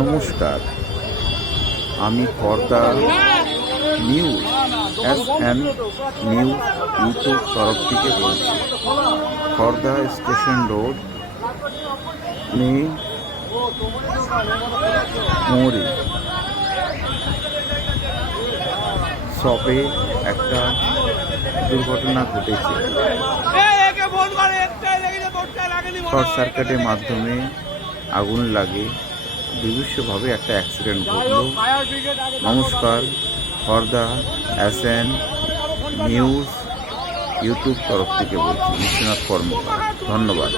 নমস্কার, আমি Khardah news SN news YouTube তরফ থেকে বলছি। খর্দা স্টেশন রোড মোড়ে শপে একটা দুর্ঘটনা ঘটেছে। শর্ট সার্কিটের মাধ্যমে আগুন লাগে, বিভৎসভাবে একটা অ্যাক্সিডেন্ট ঘটল। নমস্কার, খর্দা SN নিউজ ইউটিউব তরফ থেকে বলছি, বিশ্বনাথ কর্মকার। ধন্যবাদ।